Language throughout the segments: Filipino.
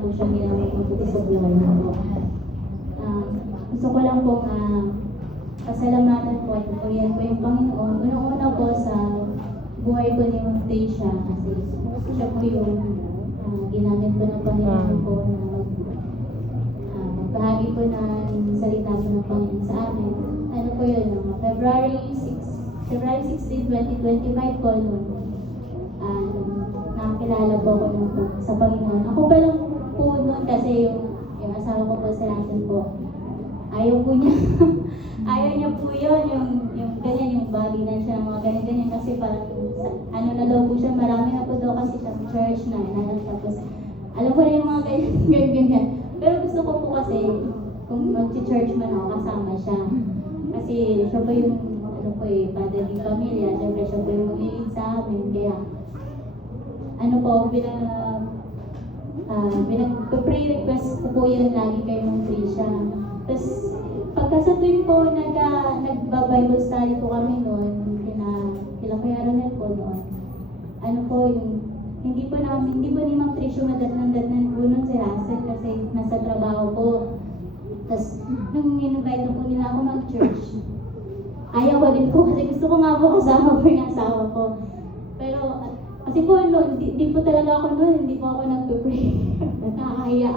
po siyang ginawang mabuti sa buhay niya po. Gusto ko lang po pasalamatan po at purihan po yung Panginoon. Unang-una po sa buhay ko ni Ma'am Tricia kasi siya po yung ginamit po ng Panginoon po na magbahagi po ng salita po ng Panginoon sa amin. Ano po yun? February 16, 2025 po noon. Nakakilala po ako sa Panginoon. Ako pa lang po noon kasi yung asawa ko po sa Russell po. Ayaw po niya. Ayaw niya po yun. Yung ganyan, yung body na siya, mga ganyan-ganyan. Kasi parang, ano na daw po siya, marami na po daw kasi siya church na. Tapos, alam ko na yung mga ganyan-ganyan. Pero gusto ko po kasi, kung mag-church man ako, kasama siya. Kasi siya po yung, father ng pamilya. Siyempre, siya po yung mag-lead sa amin. Kaya, pinag-pray request ko po yun lagi kay Ma'am Tricia. Tapos, pagka sa tuwing po nagba-Bible study po kami noon, kila Kuya Ronel po noon, hindi po ni Ma'am Tricia madatnan po noon si Russell kasi nasa trabaho po. Tapos, nung in-invite po nila ako mag-church, ayaw ko din po kasi gusto ko nga po kasama po yung asawa ko. Pero, kasi po noon, hindi po talaga ako noon, hindi po ako nagpe-pray. Nakakahiya.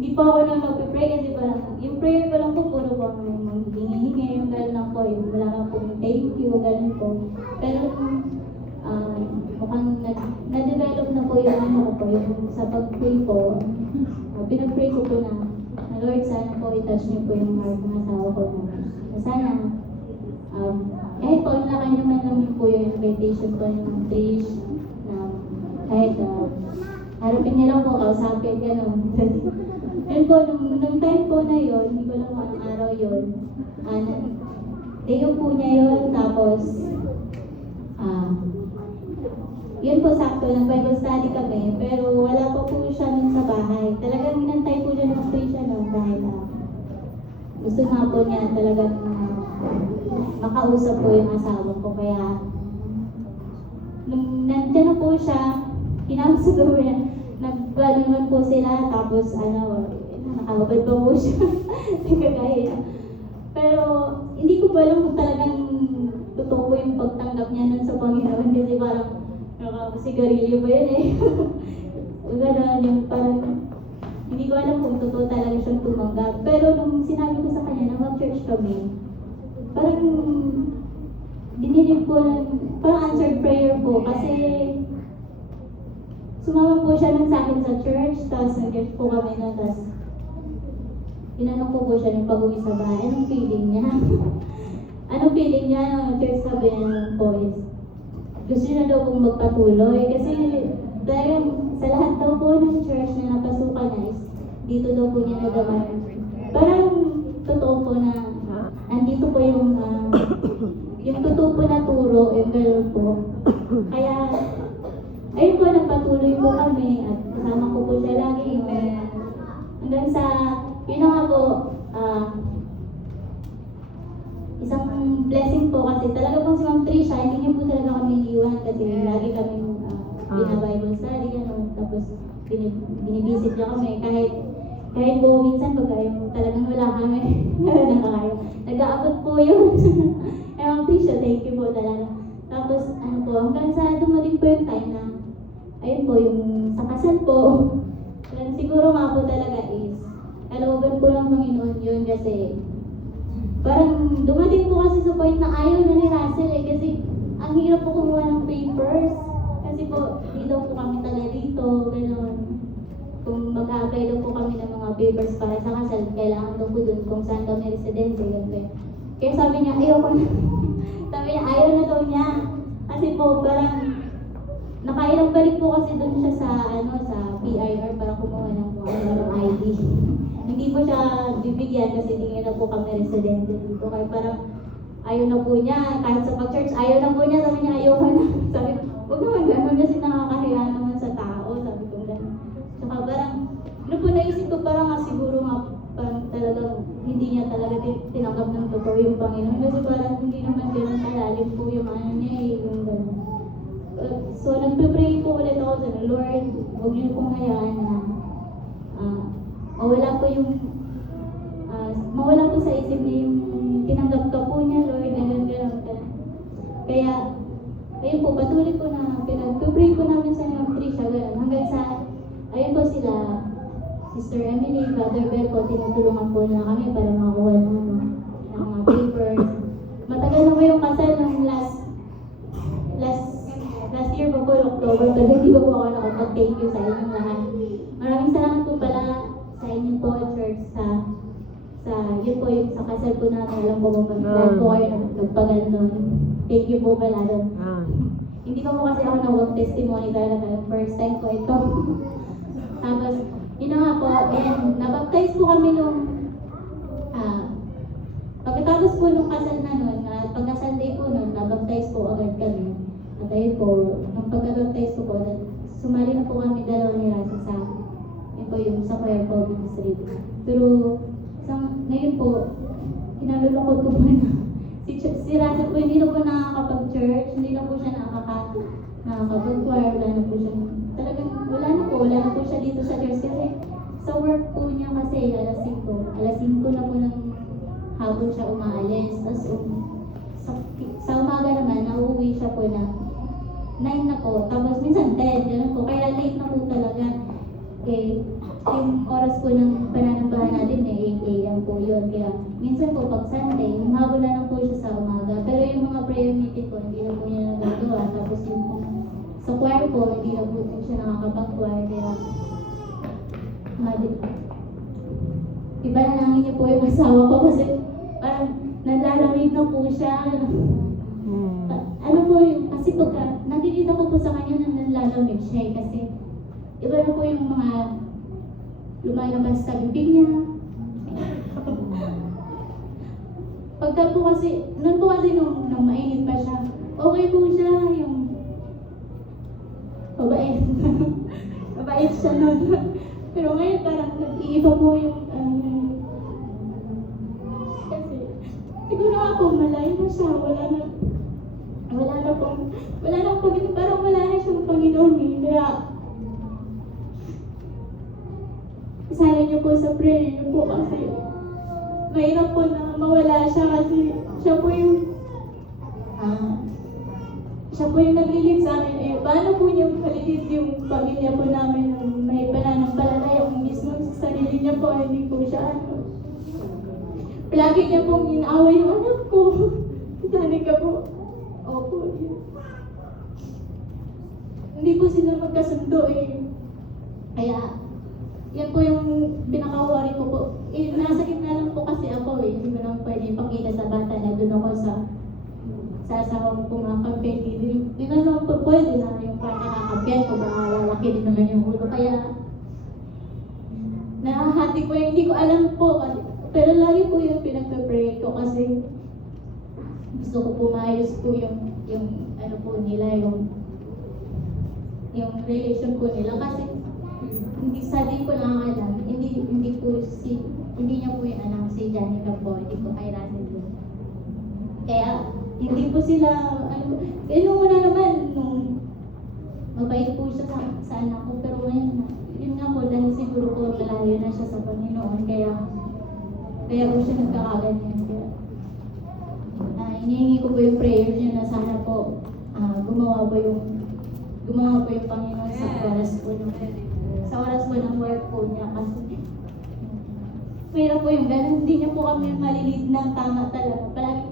Hindi po ako noon nagpe-pray kasi parang, yung prayer ko lang po, puro po ako yung hinihingi, yung gano'n lang po, yung wala lang po yung thank you, gano'n po. Pero, mukhang na-develop na po yung sa pag-pray po. Pinag-pray ko po na Lord, sana po i-touch niyo po yung heart ng asawa ko na sana, kahit po, nakan niyo man lang po yung invitation po ng Trish, na kahit harapin niya lang po, kausapin, gano'n. Yun po, nung time po na yun, hindi ko lang kung anong araw yun, day po niya yun, tapos, yun po sakto, nag-Bible study kami, pero wala pa po siya nun sa bahay. Talagang inantay po niya ng Tricia nun dahil gusto nga po niya talagang makausap po yung asawa ko. Kaya, nung nandiyan na po siya, kinakausap po niya, nagbalunan po sila, tapos nakababad pa po siya. Nagkakaya. Pero, hindi ko ba alam kung talagang totoo po yung pagtanggap niya nun sa Panginoon kasi parang nakakasigarilyo ba yun eh. Gano'n, yung parang hindi ko alam kung totoo talaga siyang tumanggap. Pero nung sinabi ko sa kanya na mag-church kami, parang dinilig po parang answered prayer po kasi sumama po siya nun sa akin sa church, tapos nag-church po kami nun, tapos tinanong ko po siya ng pag-uwi sa bahay, anong feeling niya? Anong feeling niya nung church sabi niya po is, gusto niya daw pong magpatuloy kasi dahil sa lahat daw po ng church na napasukan na is dito daw po niya nagawa. Parang totoo po na andito po yung totoo po na turo, yung gano'n po. Kaya, ayun po, nagpatuloy po kami at kasama ko po siya lagi. Hanggang sa, yun na nga po, isang blessing po kasi talaga pong si Ma'am Tricia, hindi niyo po talaga kami iiwan kasi lagi kami bina-Bible study, gano'n. Tapos binibisit niya kami kahit po minsan pag talagang wala kami, nakakaya. Nag-aabot po yun. Ma'am Tricia, thank you po talaga. Tapos hanggang sa dumating po yung time na, ayun po, yung sa kasal po, siguro nga po talaga is, kalooban po ng Panginoon yun kasi, parang dumating po kasi sa point na ayaw na ni Russell eh kasi ang hirap po kumuha ng papers kasi po hindi daw po kami taga dito, gano'n. Kung mag-a-apply daw po kami ng mga papers para sa kasal, kailangan daw po dun kung saan kami residente, gano'n. Kaya sabi niya, ayaw ko na. Sabi niya, ayaw na daw niya. Kasi po parang nakailang balik po kasi dun siya sa PIR para kumuha ng ID. Hindi po siya bibigyan kasi hindi na po kami residente dito. Kaya parang ayaw na po niya, kahit sa pag-church, ayaw na po niya. Sabi niya, ayaw ka na. Sabi ko, huwag naman gano'n kasi nakakahiya naman sa tao. Sabi ko gano'n. Saka parang, po naisip ko parang siguro nga, parang talagang hindi niya talaga tinanggap ng totoo yung Panginoon. Kasi parang hindi naman gano'n kalalim po yung niya yung gano'n. So, nagpe-pray po ulit ako sa Lord, huwag niyo pong hayaan na tinanggap ka po niya, Lord, ganun. Kaya, ayun po, patuloy po na pinag-pray po namin sa Ma'am Trisha, ganun. Hanggang sa, ayun po sila, Sister Emily, Brother Bell po, tinutulungan po na kami para makakuha ng mga papers. Matagal na po yung kasal nung last year po, October, pero hindi po ako nakapag-thank you sa inyong lahat. Maraming salamat po pala sa inyong po, church, sa yun po yung sa kasal po natin. Alam ko po kayo nagpagal nun. Thank you po pala doon. Hindi pa po kasi ako nag-testimony talaga. First time ko ito. Tapos, yun na nga po, and nabaptize po kami nung pagkatapos po nung kasal na nun, pagka-Sunday po nun, nabaptize po agad kami. At ayun po, nung pagka-baptize po, sumali na po kami dalawa ni Rasa sa yun po yung sa choir po ministry. Pero ngayon po, kinalulungkot ko po na si Rasa po hindi na po nakakapag-church, hindi na po siya nakakapag-choir, wala na po siya. Talagang wala na po siya dito sa church kasi sa work po niya kasi alas 5 na po ng hapon siya umaalis. Tapos sa umaga naman, nauuwi siya po ng 9 na po. Tapos minsan 10, gano'n po. Kaya late na po talaga. Okay. Yung oras po ng pananambahan natin, 8 a.m. po yun. Kaya minsan po pag Sunday, humabol na lang po siya sa umaga. Pero yung mga prayer meeting po, hindi na po niya nagagawa. Tapos yung sa choir po, hindi na po siya nakakapag-choir. Kaya iba na lang niya po yung asawa ko kasi parang nalalamig na po siya. Ano po yung, kasi pagka nakikita ko po sa kanya na nalalamig siya kasi iba na po yung mga lumalabas sa bibig niya. Pagka po kasi, noon po kasi nung mainit pa siya, okay po siya yung mabait. Mabait siya noon. Pero ngayon parang nag-iiba po yung kasi siguro ako malayo na siya, wala na Panginoon, parang wala na siyang Panginoon eh. Kaya isala niyo po sa prayer niyo po kasi mahirap po na mawala siya kasi siya po yung naglilid sa amin eh. Paano po niya palilid yung pamilya po namin ng may pananampalataya kung mismo sa sarili niya po, hindi po siya palagi niya pong inaaway yung anak ko. Danica po. Opo. Hindi po sila magkasundo eh. Kaya, yan po yung pinaka-worry ko po. Eh, nasa gitna lang po kasi ako eh. Hindi ko lang pwede ipakita sa bata na doon ako sa asawa ko pong mga kampeti. Hindi na lang po pwede na yung parang nakakampyan ko. Baka lalaki din naman yung ulo. Kaya, nakahati ko yung hindi ko alam po. Pero lagi po yung pinagpe-pray ko kasi gusto ko po maayos po yung ano po nila, yung relation po nila kasi hindi sa di ko lang alam, hindi niya po yung anak si Janica po, hindi po kay Russell po. Kaya hindi po sila nung una naman nung mabait po siya sa anak ko, pero ngayon yun nga po dahil siguro po malayo na siya sa Panginoon, kaya po siya nagkakaganyan. Hinihingi ko po yung prayer niyo na sana po gumawa po yung Panginoon sa oras po ng work po niya kasi mahirap po yung ganun, hindi niya po kami malilid ng tama talaga. Palagi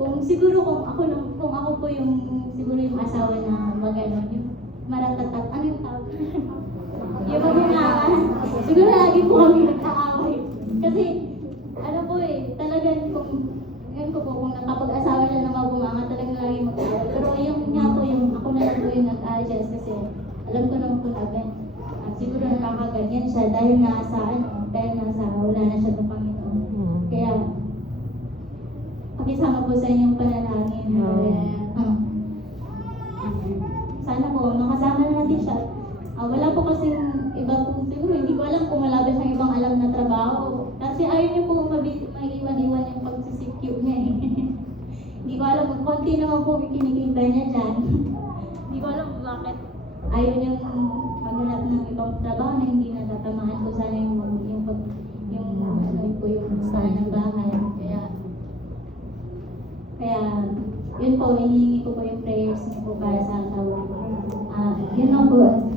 kung ako po yung siguro yung asawa na magano yung maratatat, ano yung tawag? Yung magungaan. Siguro lagi po kami nagkaaway. Kasi ano po eh, talagang kung nakapag-asawa siya na magumanga, talagang lagi mag-aaway. Pero yung nga po, ako na lang po yung nag-adjust kasi alam ko naman po na siguro nakakaganyan siya dahil nasa wala na siya ng Panginoon. Kaya, pakisama po sa inyong panalangin. Sana po, makasama na natin siya. Wala po kasi iba po, siguro hindi ko alam kung wala ba siyang ibang alam na trabaho. Kasi ayaw niyo po maiwan-iwan yung pagsisikyo niya eh. Hindi ko alam, kung konti naman po kinikita niya dyan. Hindi ko alam bakit ayaw niyang maghanap ng ibang trabaho na hindi natatamaan ko sana yung saan ng bahay. Kaya Kaya, yun po, hinihingi ko po yung prayers niyo po para sa asawa ko. Yun lang po.